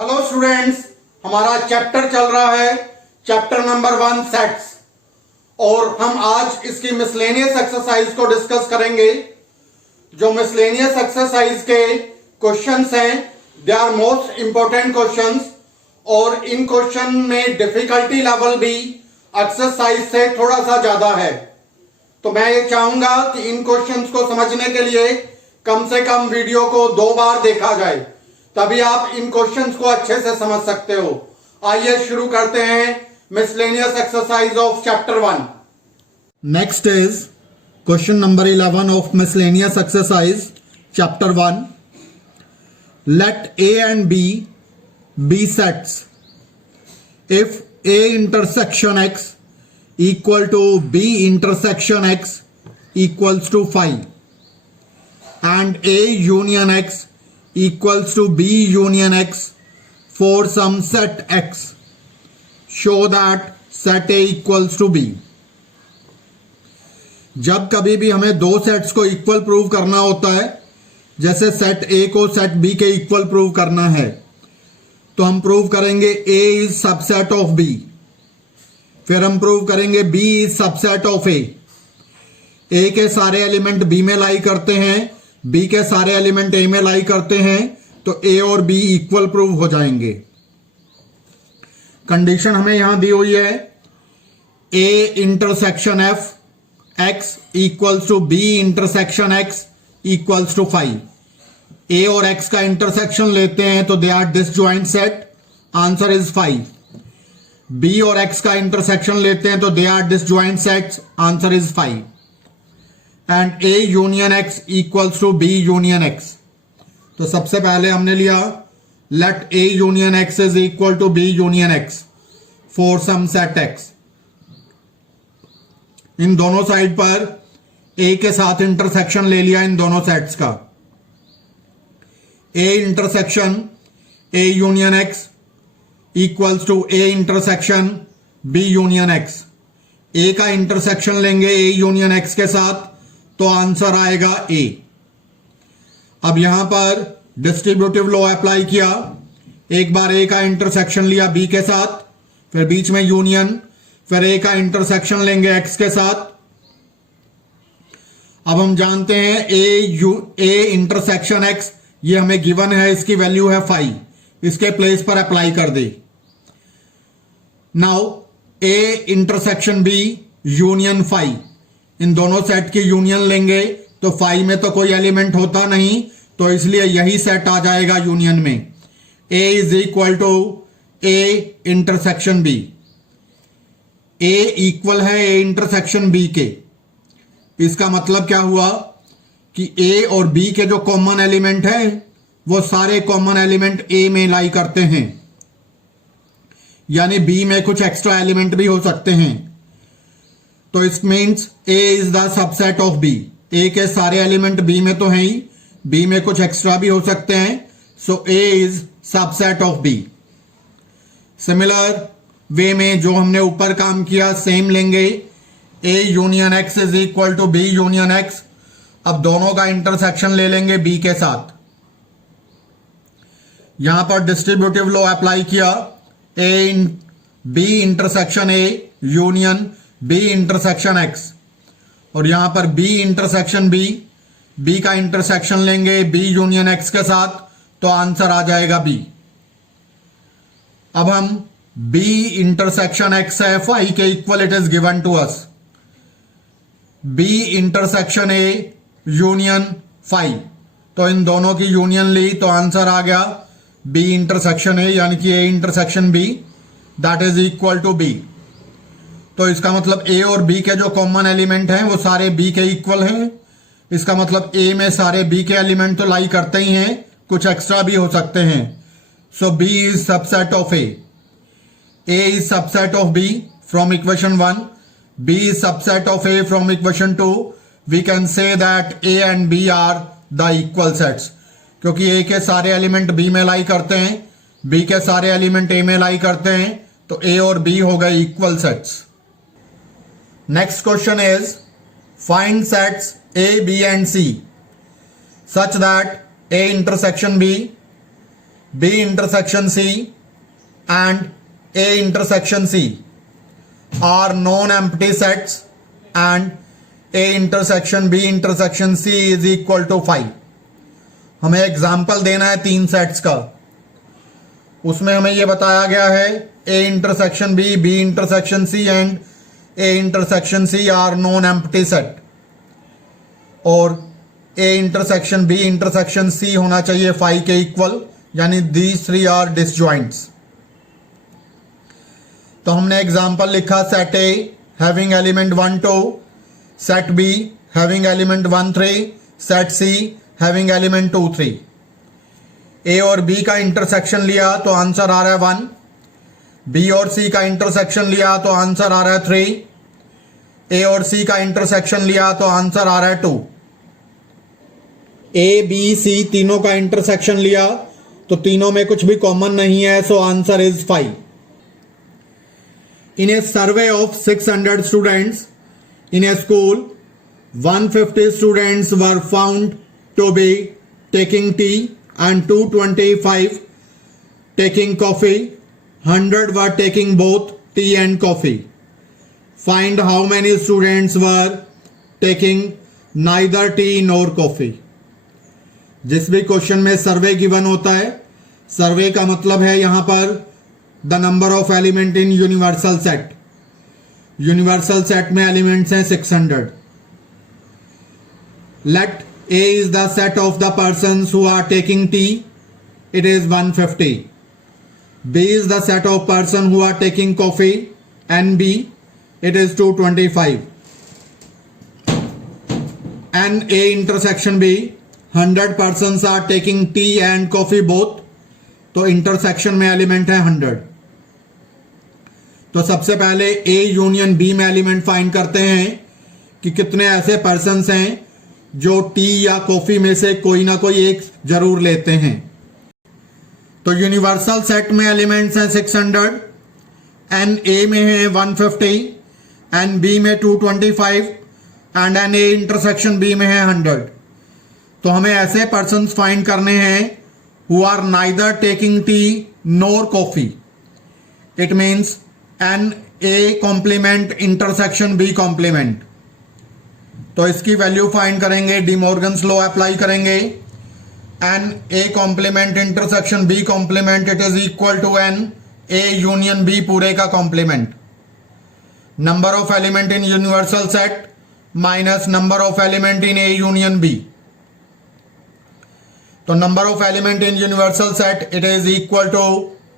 Hello students, हमारा chapter चल रहा है चैप्टर नंबर 1 सेट्स और हम आज इसकी मिसलेनियस एक्सरसाइज को डिस्कस करेंगे। जो मिसलेनियस एक्सरसाइज के क्वेश्चंस हैं they are most important questions और इन क्वेश्चन में डिफिकल्टी लेवल भी एक्सरसाइज से थोड़ा सा ज्यादा है। तो मैं ये चाहूंगा कि इन क्वेश्चंस को समझने के लिए कम से कम वीडियो को 2 बार देखा जाए, तभी आप इन क्वेश्चंस को अच्छे से समझ सकते हो। आइए शुरू करते हैं miscellaneous exercise of chapter 1। Next is question number 11 of miscellaneous exercise chapter 1। Let A and B be sets if A intersection X equal to B intersection X equals to 5 and A union X equals to B union X for some set X. Show that set A equals to B. जब कभी भी हमें दो sets को equal prove करना होता है, जैसे सेट A को सेट B के इक्वल प्रूव करना है, तो हम प्रूव करेंगे A is subset of B, फिर हम प्रूव करेंगे B is subset of A। A के सारे एलिमेंट B में लाई करते हैं, B के सारे एलिमेंट A में लाई करते हैं, तो A और B इक्वल प्रूव हो जाएंगे। कंडीशन हमें यहां दी हुई है A intersection F X equals to B intersection X equals to 5। A और X का इंटरसेक्शन लेते हैं तो they are disjoint set, answer is 5। B और X का इंटरसेक्शन लेते हैं तो they are disjoint sets, answer is 5। And A union X equals to B union X। तो सबसे पहले हमने लिया let A union X is equal to B union X for some set X। इन दोनों साइड पर A के साथ इंटरसेक्शन ले लिया इन दोनों सेट्स का। A intersection A union X equals to A intersection B union X। A का इंटरसेक्शन लेंगे A यूनियन X के साथ तो आंसर आएगा A। अब यहां पर डिस्ट्रीब्यूटिव लॉ अप्लाई किया, एक बार A का इंटरसेक्शन लिया B के साथ, फिर बीच में यूनियन, फिर A का इंटरसेक्शन लेंगे X के साथ। अब हम जानते हैं A इंटरसेक्शन X ये हमें गिवन है, इसकी वैल्यू है 5, इसके प्लेस पर अप्लाई कर दे। Now A intersection B union 5, इन दोनों सेट की यूनियन लेंगे तो 5 में तो कोई एलिमेंट होता नहीं, तो इसलिए यही सेट आ जाएगा यूनियन में। A is equal to A intersection B। A equal है A इंटरसेक्शन B के। इसका मतलब क्या हुआ कि A और B के जो कॉमन एलिमेंट है वो सारे कॉमन एलिमेंट A में लाई करते हैं, यानी B में कुछ एक्स्ट्रा एलिमेंट भी हो सकते हैं। तो it means A is the subset of B। A के सारे एलिमेंट B में तो हैं ही, B में कुछ एक्स्ट्रा भी हो सकते हैं, so A is subset of B। Similar way में जो हमने ऊपर काम किया सेम लेंगे, A union X is equal to B union X। अब दोनों का इंटरसेक्शन ले लेंगे B के साथ। यहां पर डिस्ट्रीब्यूटिव लॉ अप्लाई किया, B intersection A union B intersection X, और यहां पर B इंटरसेक्शन B का इंटरसेक्शन लेंगे B यूनियन X के साथ, तो आंसर आ जाएगा B। अब हम B इंटरसेक्शन X है 5 के equal, it is given to us. B intersection A union 5, तो इन दोनों की यूनियन ली तो आंसर आ गया B इंटरसेक्शन A, यानी कि A intersection B that is equal to B। तो इसका मतलब A और B के जो कॉमन एलिमेंट हैं वो सारे B के इक्वल हैं। इसका मतलब A में सारे B के एलिमेंट तो लाई करते ही हैं, कुछ एक्स्ट्रा भी हो सकते हैं। So B is subset of A। A is subset of B from equation 1, B is subset of A from equation 2। We can say that A and B are the equal sets, क्योंकि A के सारे element B में लाई करते हैं, B के सारे element A में लाई करते हैं, तो A और B हो गए equal sets. Next question is find sets A, B and C such that A intersection B B intersection C and A intersection C are non-empty sets and A intersection B intersection C is equal to 5. हमें example देना है 3 sets का. उसमें हमें यह बताया गया है A intersection B, B intersection C and A intersection C are non-empty set और A intersection B intersection C होना चाहिए 5 के इक्वल, यानी these 3 are disjoints. तो हमने एग्जाम्पल लिखा set A having element 1 2, set B having element 1 3, set C having element 2 3. A और B का इंटरसेक्शन लिया तो आंसर आ रहा है 1. B और C का इंटरसेक्शन लिया तो आंसर आ रहा है 3. A और C का इंटरसेक्शन लिया तो आंसर आ रहा है 2. A B C तीनों का इंटरसेक्शन लिया तो तीनों में कुछ भी कॉमन नहीं है, so answer is 5. In a survey of 600 students in a school, 150 students were found to be taking tea and 225 taking coffee. 100 were taking both tea and coffee. Find how many students were taking neither tea nor coffee. जिस भी question में सर्वे given होता है, सर्वे का मतलब है यहां पर the number of element in universal set. Universal set में एलिमेंट्स हैं 600. Let A is the set of the persons who are taking tea, it is 150. B is the set of person who are taking coffee, and B, it is 225. And A intersection B, 100 persons are taking tea and coffee both, तो intersection में element है 100. तो सबसे पहले A union B में element find करते हैं कि कितने ऐसे पर्सन्स हैं जो टी या कॉफी में से कोई ना कोई एक जरूर लेते हैं. तो यूनिवर्सल सेट में एलिमेंट्स हैं 600, एन ए में है 150, एन बी में 225 and n A intersection B में है 100. तो हमें ऐसे पर्सन्स फाइंड करने हैं who are neither taking tea nor coffee. It means n A complement intersection B complement. तो इसकी वैल्यू फाइंड करेंगे, डी मॉर्गन्स लॉ अप्लाई करेंगे. N A complement intersection B complement it is equal to n A union B पूरे का complement. Number of element in universal set minus number of element in A union B. तो number of element in universal set it is equal to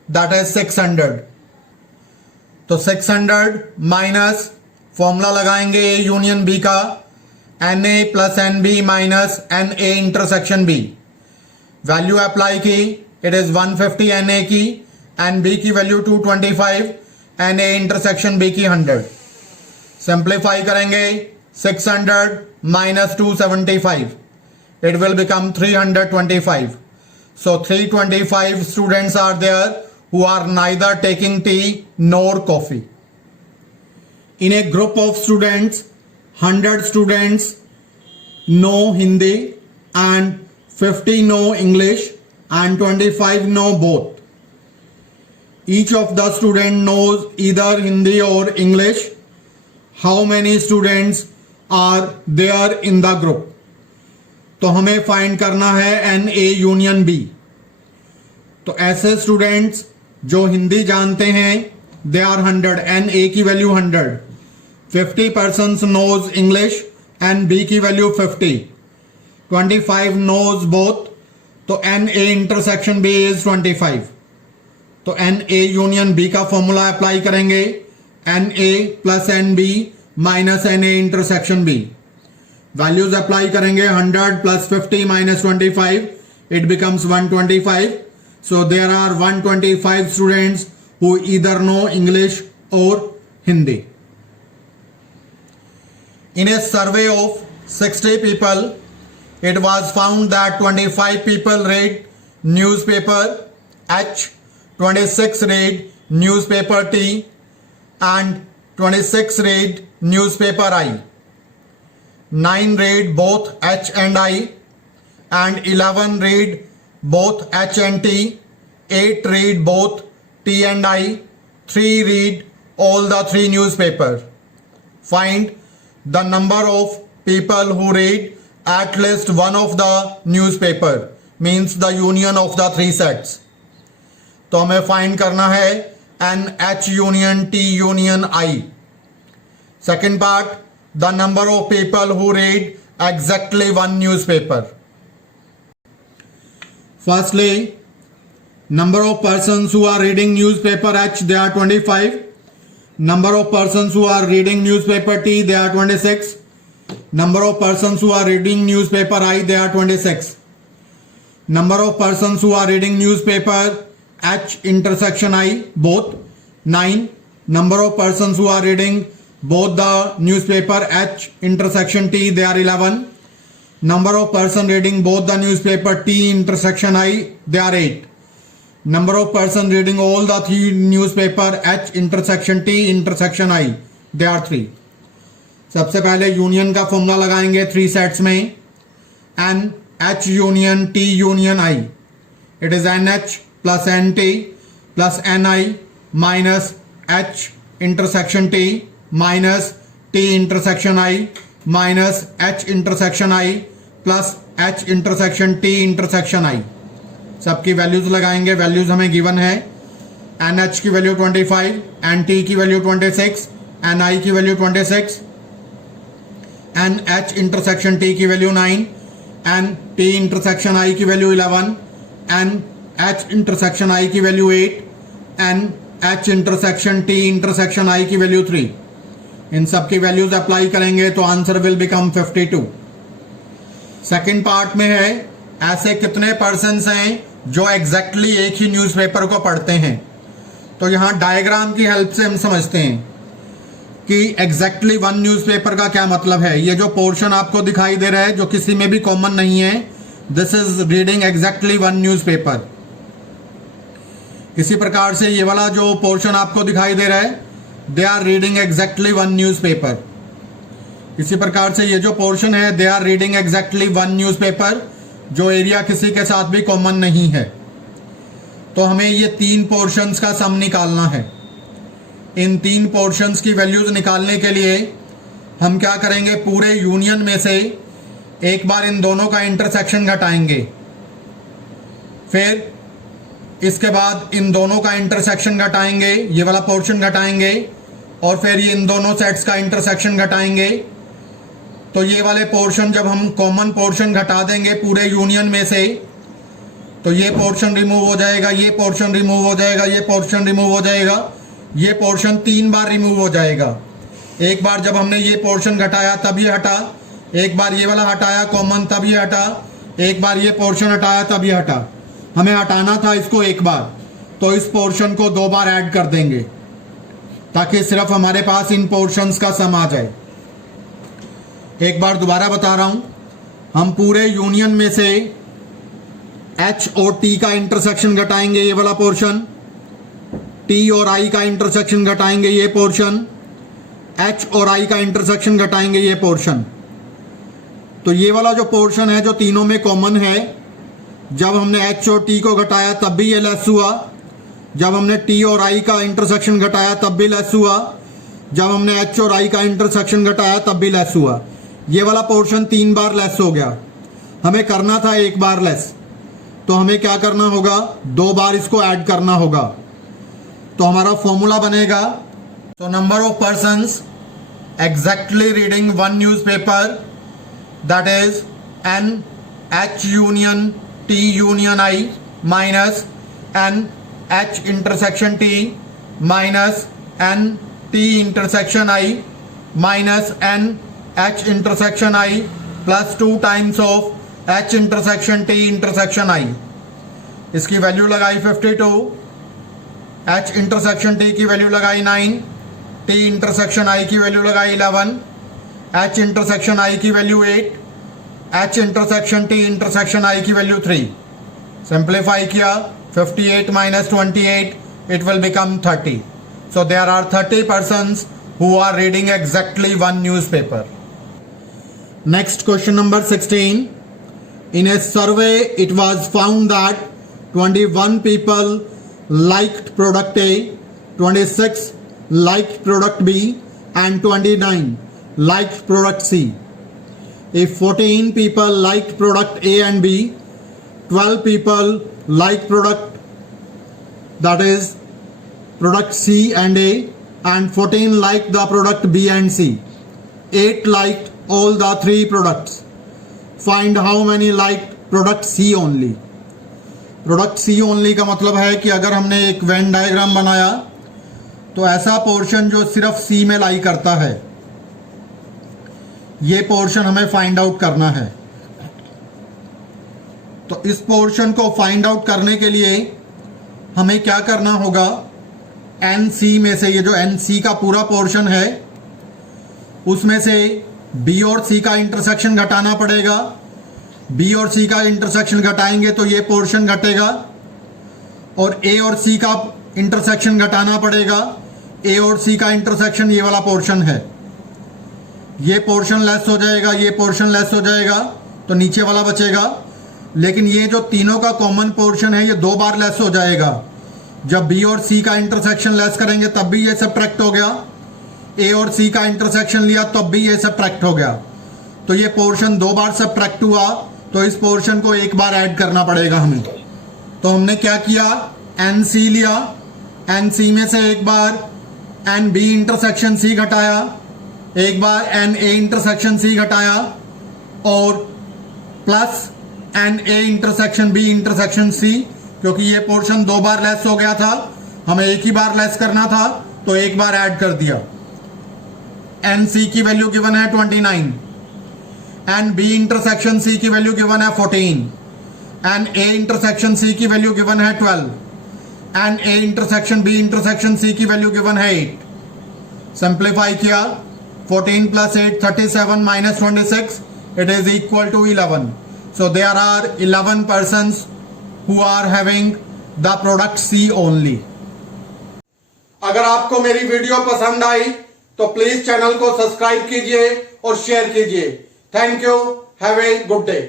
that is 600. तो 600 minus formula लगाएंगे A union B का, n A plus n B minus n A intersection B. Value apply की, it is 150 n A की, n B की value 225, n A intersection B की 100. Simplify करेंगे 600 minus 275, it will become 325. So 325 students are there who are neither taking tea nor coffee. In a group of students, 100 students know Hindi and 50 know English and 25 know both. Each of the student knows either Hindi or English. How many students are there in the group? तो हमें find करना है N A union B. तो ऐसे students जो हिंदी जानते हैं they are 100, n A की value 100. 50 persons knows English n B की वैल्यू 50. 25 नोज बोथ, तो n A intersection B is 25. तो एन ए यूनियन बी का फॉर्मूला अप्लाई करेंगे, n A plus n B minus n A intersection B. Values apply करेंगे, 100 plus 50 minus 25, it becomes 125. So there are 125 students who either know English or Hindi. In a survey of 60 people, it was found that 25 people read newspaper H, 26 read newspaper T, and 26 read newspaper I. 9 read both H and I, and 11 read both H and T, 8 read both T and I, 3 read all the 3 newspapers. Find the number of people who read at least one of the newspaper, means the union of the 3 sets. तो हमें find करना है NH union T union I. Second part, the number of people who read exactly one newspaper. Firstly, number of persons who are reading newspaper H, they are 25. Number of persons who are reading newspaper T, they are 26. Number of persons who are reading newspaper I, they are 26. Number of persons who are reading newspaper H intersection I, both, 9. Number of persons who are reading both the newspaper H intersection T, they are 11. Number of person reading both the newspaper T intersection I, they are 8. Number of person reading all the 3 newspaper H intersection T intersection I, they are 3. सबसे पहले union का formula लगाएंगे 3 sets में. N H union T union I, it is n H plus n T plus n I minus H intersection T minus T intersection I minus H intersection I plus H intersection T intersection I. सबकी values लगाएंगे. Values हमें given है. N H की value 25, n T की value 26, n I की value 26, n H intersection T की value 9, n T intersection I की value 11, n H intersection I की value 8, n H intersection T intersection I की value 3. इन सब की values apply करेंगे तो answer will become 52. Second part में है ऐसे कितने पर्सन्स हैं जो एग्जैक्टली एक ही न्यूज़पेपर को पढ़ते हैं. तो यहां डायग्राम की हेल्प से हम समझते हैं कि एग्जैक्टली वन न्यूज़पेपर का क्या मतलब है. ये जो पोर्शन आपको दिखाई दे रहा है जो किसी में भी कॉमन नहीं है, this is reading exactly one newspaper. इसी प्रकार से ये वाला जो पोर्शन आपको दिखाई दे रहा है, they are reading exactly one newspaper. इसी प्रकार से ये जो पोर्शन है, they are reading exactly one newspaper, जो एरिया किसी के साथ भी कॉमन नहीं है. तो हमें ये 3 पोर्शंस का सम निकालना है. इन 3 पोर्शंस की वैल्यूज निकालने के लिए हम क्या करेंगे, पूरे यूनियन में से एक बार इन दोनों का इंटरसेक्शन घटाएंगे, फिर इसके बाद इन दोनों का इंटरसेक्शन घटाएंगे, ये वाला पोर्शन घटाएंगे, और फिर ये इन दोनों सेट्स का इंटरसेक्शन घटाएंगे. तो ये वाले पोर्शन जब हम कॉमन पोर्शन घटा देंगे पूरे यूनियन में से, तो ये पोर्शन रिमूव हो जाएगा, ये पोर्शन रिमूव हो जाएगा, ये पोर्शन रिमूव हो जाएगा, ये पोर्शन 3 बार रिमूव हो जाएगा. एक बार जब हमने ये पोर्शन घटाया तब ये हटा, एक बार ये वाला हटाया कॉमन तब ये हटा, एक बार ये पोर्शन हटाया तब ये हटा. हमें हटाना था इसको एक बार, तो इस पोर्शन को 2 बार ऐड कर देंगे ताकि सिर्फ हमारे पास इन पोर्शंस का सम आ जाए. एक बार दोबारा बता रहा हूं, हम पूरे यूनियन में से H और T का इंटरसेक्शन घटाएंगे, ये वाला पोर्शन, T और I का इंटरसेक्शन घटाएंगे, ये पोर्शन, H और I का इंटरसेक्शन घटाएंगे, ये पोर्शन. तो ये वाला जो पोर्शन है जो तीनों में कॉमन है, जब हमने H और T को घटाया तब भी ये लेस हुआ, जब हमने T और I का इंटरसेक्शन घटाया तब भी लेस हुआ, जब हमने H और I का इंटरसेक्शन घटाया तब भी लेस हुआ. ये वाला पोर्शन 3 बार लेस हो गया. हमें करना था 1 बार लेस, तो हमें क्या करना होगा, 2 बार इसको ऐड करना होगा. तो हमारा फॉर्मूला बनेगा, तो number of persons exactly reading one newspaper, that is n H union T union I minus n H intersection T minus n T intersection I minus n H intersection I plus 2 times of H intersection T intersection I. इसकी value लगाई 52, H intersection T की value लगाई 9, T intersection I की value लगाई 11, H intersection I की value 8, H intersection T intersection I की value 3. Simplify किया, 58 minus 28, it will become 30. So there are 30 persons who are reading exactly one newspaper. Next question number 16. In a survey, it was found that 21 people liked product A, 26 liked product B, and 29 liked product C. If 14 people liked product A and B, 12 people liked product, that is product C and A, and 14 liked the product B and C. 8 liked all the 3 products. Find how many liked product C only. Product C only का मतलब है कि अगर हमने एक Venn diagram बनाया तो ऐसा पोर्शन जो सिर्फ C में लाई करता है, ये पोर्शन हमें फाइंड आउट करना है। तो इस पोर्शन को फाइंड आउट करने के लिए हमें क्या करना होगा, NC में से ये जो NC का पूरा पोर्शन है उसमें से B और C का इंटरसेक्शन घटाना पड़ेगा। B और C का इंटरसेक्शन घटाएंगे तो ये पोर्शन घटेगा, और A और C का इंटरसेक्शन घटाना पड़ेगा। A और C का इंटरसेक्शन ये वाला पोर्शन है, ये पोर्शन लेस हो जाएगा, ये पोर्शन लेस हो जाएगा, तो नीचे वाला बचेगा। लेकिन ये जो तीनों का कॉमन पोर्शन है ये 2 बार लेस हो जाएगा। जब B और C का इंटरसेक्शन लेस करेंगे तब भी ये सबट्रैक्ट हो गया, A और C का इंटरसेक्शन लिया तब भी ये सबट्रैक्ट हो गया। तो ये पोर्शन 2 बार सबट्रैक्ट हुआ, तो इस पोर्शन को 1 बार ऐड करना पड़ेगा हमें। तो हमने क्या किया, NC लिया, NC में से 1 बार NB इंटरसेक्शन C घटाया, 1 बार NA इंटरसेक्शन C घटाया, और plus NA intersection B intersection C, क्योंकि ये पोर्शन 2 बार लेस हो गया था, हमें 1 ही बार लेस करना था, तो 1 बार ऐड कर दिया। NC की वैल्यू गिवन है 29, NB इंटरसेक्शन C की वैल्यू गिवन है 14, NA इंटरसेक्शन C की वैल्यू गिवन है 12, NA intersection B intersection C की वैल्यू गिवन है 8। सिंप्लीफाई किया, 14 plus 8 37 minus 26, it is equal to 11. So there are 11 persons who are having the product C only. अगर आपको मेरी video पसंद आई तो प्लीज चैनल को सब्सक्राइब कीजिए और शेयर कीजिए। Thank you, have a good day.